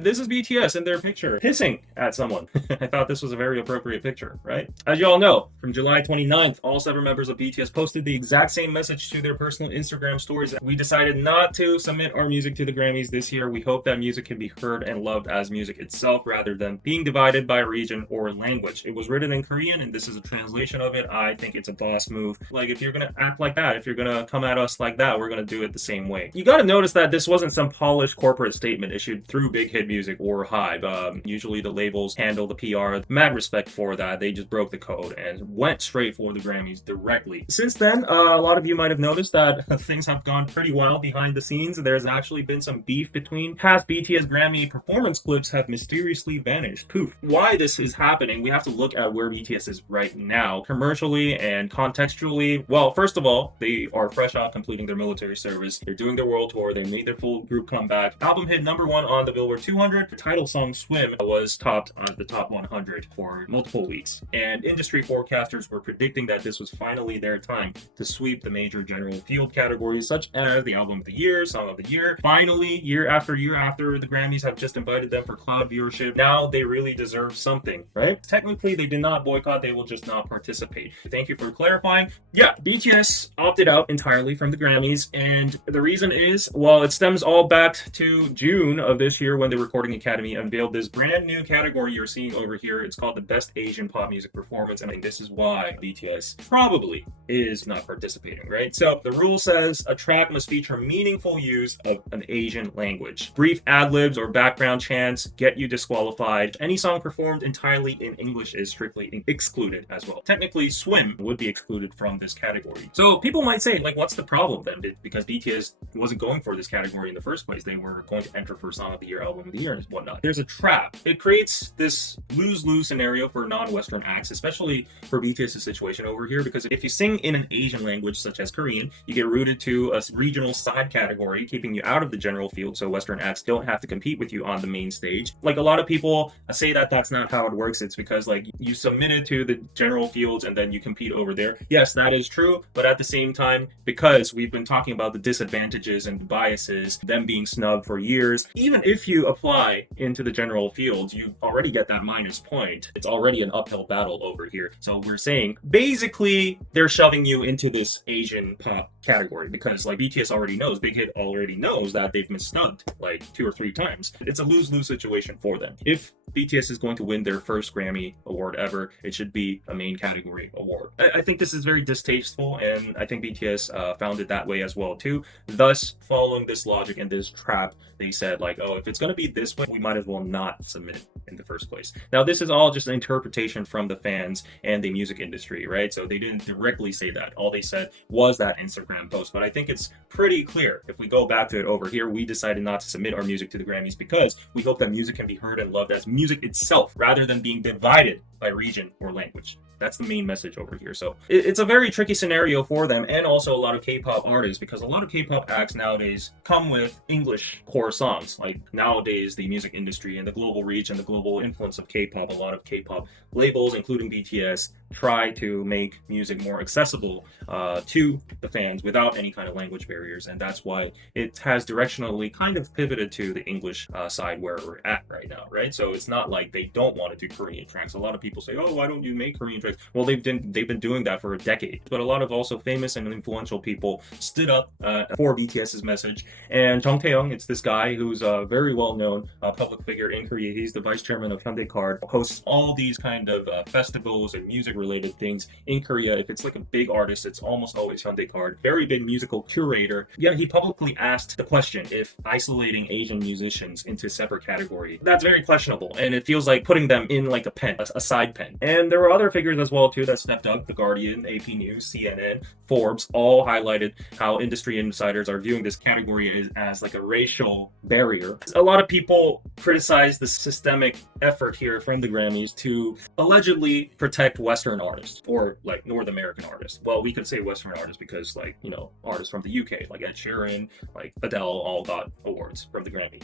This is BTS in their picture, pissing at someone. I thought this was a very appropriate picture, right? As you all know, from July 29th, all 7 members of BTS posted the exact same message to their personal Instagram stories. We decided not to submit our music to the Grammys this year. We hope that music can be heard and loved as music itself rather than being divided by region or language. It was written in Korean and this is a translation of it. I think it's a boss move. Like, if you're gonna act like that, if you're gonna come at us like that, we're gonna do it the same way. You gotta notice that this wasn't some polished corporate statement issued through Big Hit Music or Hive. Usually the labels handle the PR. Mad respect for that. They just broke the code and went straight for the Grammys directly. Since then, a lot of you might have noticed that things have gone pretty well behind the scenes. There's actually been some beef between past BTS Grammy performance clips have mysteriously vanished. Poof. Why this is happening, we have to look at where BTS is right now, commercially and contextually. Well, first of all, they are fresh out completing their military service. They're doing their world tour. They made their full group comeback. Album hit #1 on the Billboard 200. The title song Swim was topped on the top 100 for multiple weeks. And industry forecasters were predicting that this was finally their time to sweep the major general field categories such as the Album of the Year, Song of the Year. Finally, year after the Grammys have just invited them for cloud viewership. Now they really deserve something, right? Technically, they did not boycott. They will just not participate. Thank you for clarifying. Yeah, BTS opted out entirely from the Grammys. And the reason is, well, it stems all back to June of this year when the Recording Academy unveiled this brand new category you're seeing over here. It's called the Best Asian Pop Music Performance, and this is why BTS probably is not participating, right? So the rule says a track must feature meaningful use of an Asian language. Brief ad-libs or background chants get you disqualified. Any song performed entirely in English is strictly excluded as well. Technically, Swim would be excluded from this category. So people might say, like, what's the problem then? Because BTS wasn't going for this category in the first place. They were going to enter for Song of the Year, Album of the Year, and whatnot. There's a trap. It creates this lose-lose scenario for non-Western acts, especially for BTS's situation over here, because if you sing in an Asian language such as Korean, you get rooted to a regional side category, keeping you out of the general field so Western acts don't have to compete with you on the main stage. Like, a lot of people say that that's not how it works. It's because, like, you submitted to the general fields and then you compete over there. Yes, that is true, but at the same time, because we've been talking about the disadvantages and biases, them being snubbed for years, even if you apply into the general fields, you already get that minus point. It's already an uphill battle over here. So we're saying, basically, they're shoving you into this Asian pop category because, like, BTS already knows, Big Hit already knows that they've been snubbed like 2 or 3 times. It's a lose-lose situation for them. If BTS is going to win their first Grammy award ever, it should be a main category award. I think this is very distasteful, and I think BTS found it that way as well too. Thus, following this logic and this trap, they said, like, oh, if it's going to be this way, we might as well not submit in the first place. Now, this is all just an interpretation from the fans and the music industry, right? So they didn't directly say that. All they said was that Instagram post, but I think it's pretty clear. If we go back to it over here, we decided not to submit our music to the Grammys because we hope that music can be heard and loved as music itself rather than being divided by region or language. That's the main message over here. So it's a very tricky scenario for them, and also a lot of K-pop artists, because a lot of K-pop acts nowadays come with English core songs. Like, nowadays, the music industry and the global reach and the global influence of K-pop, a lot of K-pop labels, including BTS, try to make music more accessible to the fans without any kind of language barriers, and that's why it has directionally kind of pivoted to the English side where we're at right now, right? So it's not like they don't want to do Korean tracks. A lot of people say, oh, why don't you make Korean tracks? Well, they've been doing that for a decade, but a lot of also famous and influential people stood up for BTS's message. And Jung Tae-young, it's this guy who's a very well-known public figure in Korea. He's the vice chairman of Hyundai Card, hosts all these kind of festivals and music-related things in Korea. If it's like a big artist, it's almost always Hyundai Card. Very big musical curator. Yeah, he publicly asked the question if isolating Asian musicians into a separate category. That's very questionable, and it feels like putting them in like a pen, a side pen. And there were other figures as well too that stepped up. The Guardian, AP News, CNN, Forbes all highlighted how industry insiders are viewing this category as like a racial barrier. A lot of people criticize the systemic effort here from the Grammys to allegedly protect Western Western artists or like North American artists. Well, we could say Western artists because like, you know, artists from the UK, like Ed Sheeran, like Adele, all got awards from the Grammy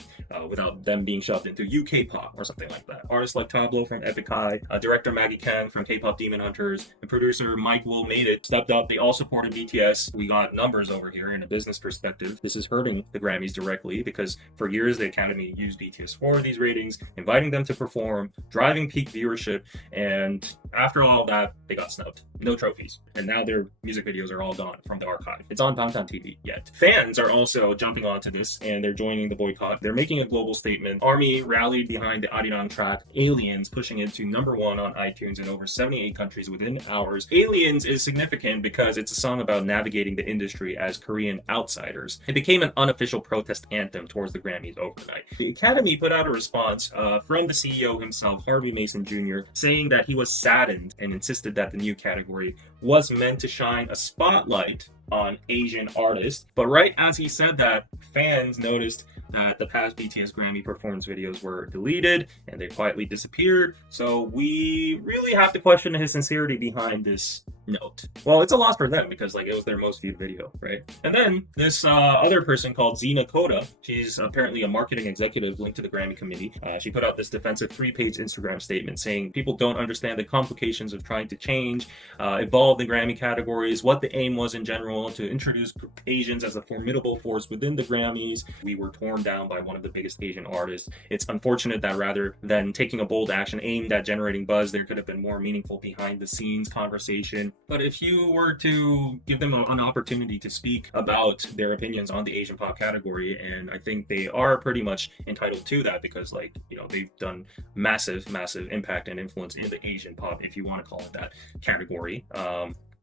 without them being shoved into UK pop or something like that. Artists like Tablo from Epic High, director Maggie Kang from K-pop Demon Hunters, and producer Mike Will Made It stepped up. They all supported BTS. We got numbers over here in a business perspective. This is hurting the Grammys directly because for years the Academy used BTS for these ratings, inviting them to perform, driving peak viewership, and after all that, they got snubbed. No trophies. And now their music videos are all gone from the archive. It's on Bangtan TV yet. Fans are also jumping onto this and they're joining the boycott. They're making a global statement. ARMY rallied behind the Arirang track Aliens, pushing it to #1 on iTunes in over 78 countries within hours. Aliens is significant because it's a song about navigating the industry as Korean outsiders. It became an unofficial protest anthem towards the Grammys overnight. The Academy put out a response from the CEO himself, Harvey Mason Jr., saying that he was saddened and insisted that the new category was meant to shine a spotlight on Asian artists. But right as he said that, fans noticed that the past BTS Grammy performance videos were deleted and they quietly disappeared. So we really have to question his sincerity behind this note. Well, it's a loss for them because like it was their most viewed video, right? And then this other person called Zena Koda, she's apparently a marketing executive linked to the Grammy committee. She put out this defensive 3-page Instagram statement saying people don't understand the complications of trying to change, evolve the Grammy categories, what the aim was in general to introduce Asians as a formidable force within the Grammys. We were torn down by one of the biggest Asian artists. It's unfortunate that rather than taking a bold action aimed at generating buzz, there could have been more meaningful behind the scenes conversation. But if you were to give them an opportunity to speak about their opinions on the Asian pop category, and I think they are pretty much entitled to that because like, you know, they've done massive impact and influence in the Asian pop, if you want to call it that category.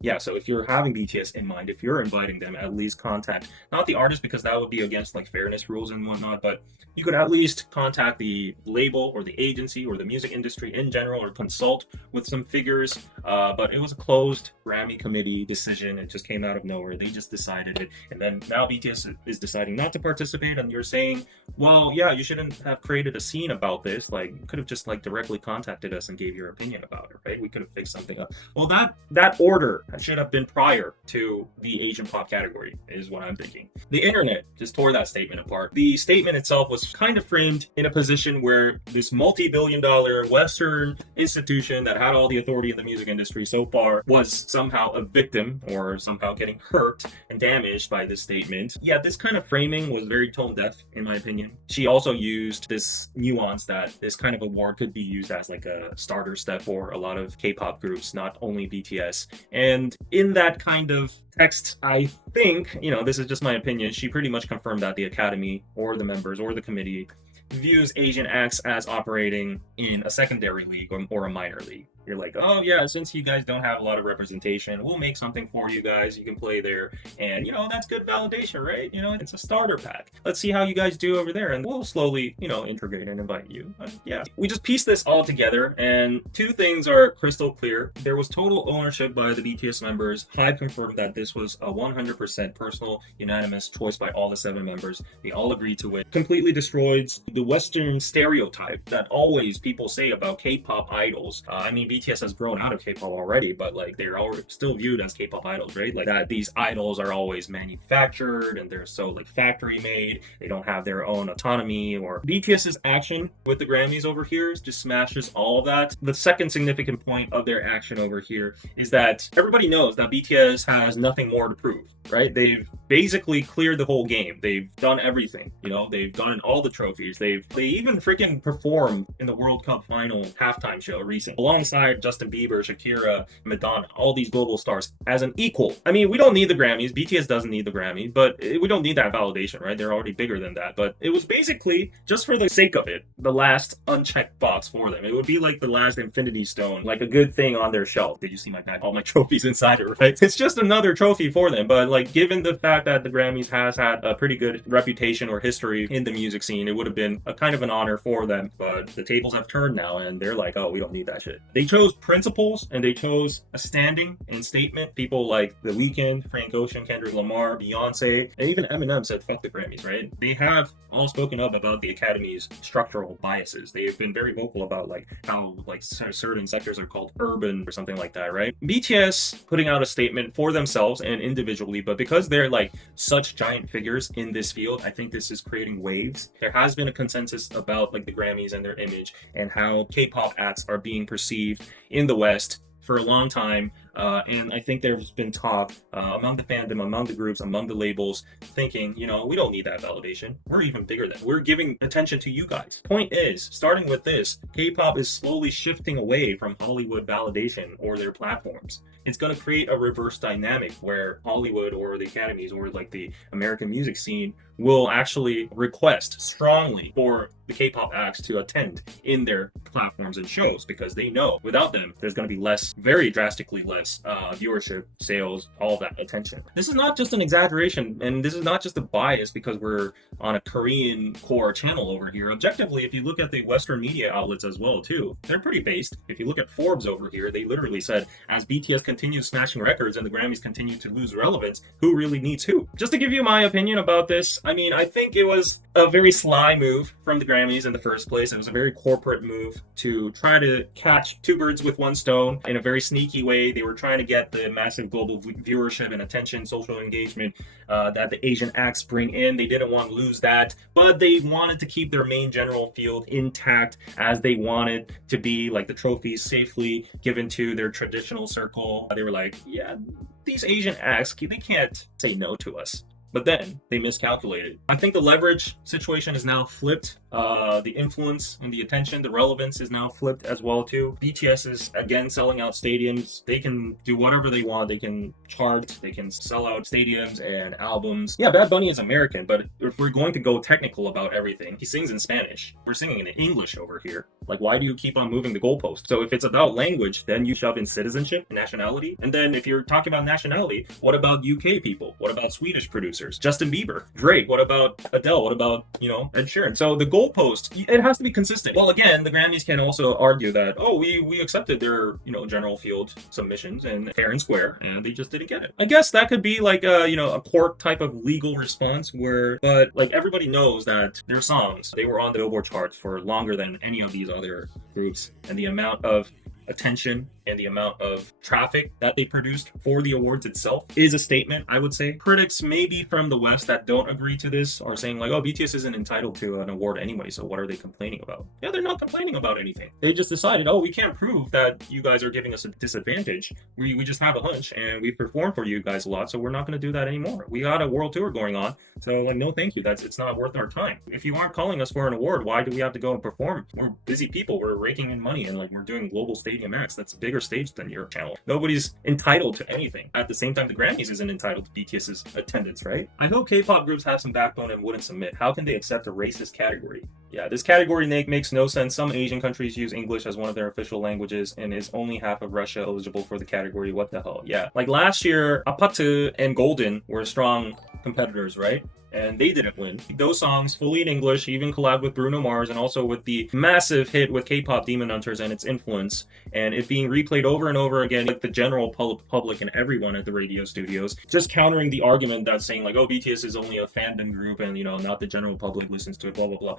Yeah, so if you're having BTS in mind, if you're inviting them, at least contact, not the artist because that would be against like fairness rules and whatnot, but you could at least contact the label or the agency or the music industry in general or consult with some figures. But it was a closed Grammy committee decision. It just came out of nowhere. They just decided it. And then now BTS is deciding not to participate. And you're saying, well, yeah, you shouldn't have created a scene about this. Like, you could have just like directly contacted us and gave your opinion about it, right? We could have fixed something up. Well, that order should have been prior to the Asian pop category, is what I'm thinking. The internet just tore that statement apart. The statement itself was kind of framed in a position where this multi-billion-dollar Western institution that had all the authority in the music industry so far was somehow a victim or somehow getting hurt and damaged by this statement. Yeah, this kind of framing was very tone deaf, in my opinion. She also used this nuance that this kind of award could be used as like a starter step for a lot of K-pop groups, not only BTS. And in that kind of text, I think, you know, this is just my opinion, she pretty much confirmed that the Academy or the members or the committee views Asian acts as operating in a secondary league or a minor league. You're like, oh yeah, since you guys don't have a lot of representation, we'll make something for you guys. You can play there. And, you know, that's good validation, right? You know, it's a starter pack. Let's see how you guys do over there. And we'll slowly, you know, integrate and invite you. Yeah, we just pieced this all together. And two things are crystal clear. There was total ownership by the BTS members. HYBE confirmed that this was a 100% personal, unanimous choice by all the 7 members. They all agreed to it. Completely destroys the Western stereotype that always people say about K-pop idols. I mean, BTS has grown out of K-pop already, but like they're still viewed as K-pop idols, right? Like that these idols are always manufactured and they're so like factory made. They don't have their own autonomy. Or BTS's action with the Grammys over here just smashes all of that. The second significant point of their action over here is that everybody knows that BTS has nothing more to prove, right? They've basically cleared the whole game. They've done everything, you know, they've gotten all the trophies. They even freaking performed in the World Cup final halftime show recently alongside Justin Bieber, Shakira, Madonna, all these global stars as an equal. I mean, we don't need the Grammys. BTS doesn't need the Grammy, but we don't need that validation, right? They're already bigger than that. But it was basically, just for the sake of it, the last unchecked box for them. It would be like the last Infinity Stone, like a good thing on their shelf. Did you see my bag? All my trophies inside it, right? It's just another trophy for them. But like, given the fact that the Grammys has had a pretty good reputation or history in the music scene, it would have been a kind of an honor for them. But the tables have turned now, and they're like, oh, we don't need that shit. They chose principles and they chose a standing and statement. People like The Weeknd, Frank Ocean, Kendrick Lamar, Beyonce, and even Eminem said fuck the Grammys, right? They have all spoken up about the Academy's structural biases. They've been very vocal about like how like certain sectors are called urban or something like that, right? BTS putting out a statement for themselves and individually, but because they're like such giant figures in this field, I think this is creating waves. There has been a consensus about like the Grammys and their image and how K-pop acts are being perceived in the West for a long time. And I think there's been talk among the fandom, among the groups, among the labels, thinking, you know, we don't need that validation. We're even bigger than we're giving attention to you guys. Point is, starting with this, K-pop is slowly shifting away from Hollywood validation or their platforms. It's going to create a reverse dynamic where Hollywood or the academies or like the American music scene will actually request strongly for the K-pop acts to attend in their platforms and shows, because they know without them, there's going to be less, very drastically less viewership, sales, all that attention. This is not just an exaggeration, and this is not just a bias because we're on a Korean core channel over here. Objectively, if you look at the Western media outlets as well too, they're pretty based. If you look at Forbes over here, they literally said, as BTS continues smashing records and the Grammys continue to lose relevance, who really needs who? Just to give you my opinion about this, I mean, I think it was a very sly move from the Grammys in the first place. It was a very corporate move to try to catch two birds with one stone in a very sneaky way. They were trying to get the massive global viewership and attention, social engagement that the Asian acts bring in. They didn't want to lose that, but they wanted to keep their main general field intact, as they wanted to be like the trophies safely given to their traditional circle. They were like, yeah, these Asian acts, they can't say no to us. But then they miscalculated. I think the leverage situation is now flipped. The influence and the attention, the relevance is now flipped as well too. BTS is again selling out stadiums. They can do whatever they want. They can chart, they can sell out stadiums and albums. Yeah, Bad Bunny is American, but if we're going to go technical about everything, he sings in Spanish. We're singing in English over here. Like, why do you keep on moving the goalpost? So if it's about language, then you shove in citizenship, nationality. And then if you're talking about nationality, what about UK people? What about Swedish producers? Justin Bieber, Drake, what about Adele? What about, you know, Ed Sheeran? So the goalpost, it has to be consistent. Well, again, the Grammys can also argue that, oh, we accepted their, you know, general field submissions and fair and square, and they just didn't get it. I guess that could be like a, you know, a court type of legal response where, but like everybody knows that their songs, they were on the Billboard charts for longer than any of these other groups, and the amount of attention and the amount of traffic that they produced for the awards itself is a statement, I would say. Critics maybe from the West that don't agree to this are saying like, oh, BTS isn't entitled to an award anyway, so what are they complaining about? Yeah, they're not complaining about anything. They just decided, oh, we can't prove that you guys are giving us a disadvantage. We just have a hunch and we perform for you guys a lot, so we're not going to do that anymore. We got a world tour going on, so like, no thank you. It's not worth our time. If you aren't calling us for an award, why do we have to go and perform? We're busy people. We're raking in money and like we're doing global stadium acts. That's a bigger stage than your channel. Nobody's entitled to anything. At the same time, the Grammys isn't entitled to BTS's attendance, right? I hope K-pop groups have some backbone and wouldn't submit. How can they accept a racist category? Yeah, this category makes no sense. Some Asian countries use English as one of their official languages, and is only half of Russia eligible for the category. What the hell? Yeah, like last year, Apatu and Golden were strong competitors, right? And they didn't win. Those songs, fully in English, even collabed with Bruno Mars, and also with the massive hit with K-pop Demon Hunters and its influence, and it being replayed over and over again with the general public and everyone at the radio studios, just countering the argument that's saying like, oh, BTS is only a fandom group and, you know, not the general public listens to it, blah, blah, blah.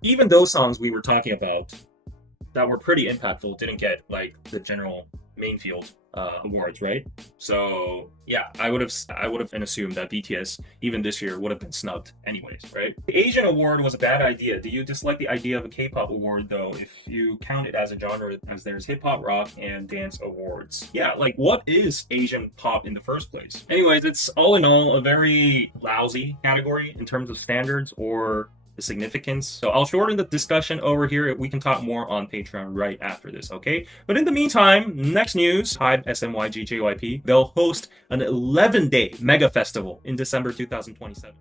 Even those songs we were talking about that were pretty impactful didn't get like the general main field awards, right? So yeah, I would have assumed that BTS even this year would have been snubbed anyways, right? The Asian award was a bad idea. Do you dislike the idea of a K-pop award though, if you count it as a genre, as there's hip-hop, rock, and dance awards? Yeah, like what is Asian pop in the first place? Anyways, it's all in all a very lousy category in terms of standards or the significance. So I'll shorten the discussion over here. We can talk more on Patreon right after this, okay? But in the meantime, next news, HYBE, SMYGJYP, they'll host an 11-day mega festival in December 2027.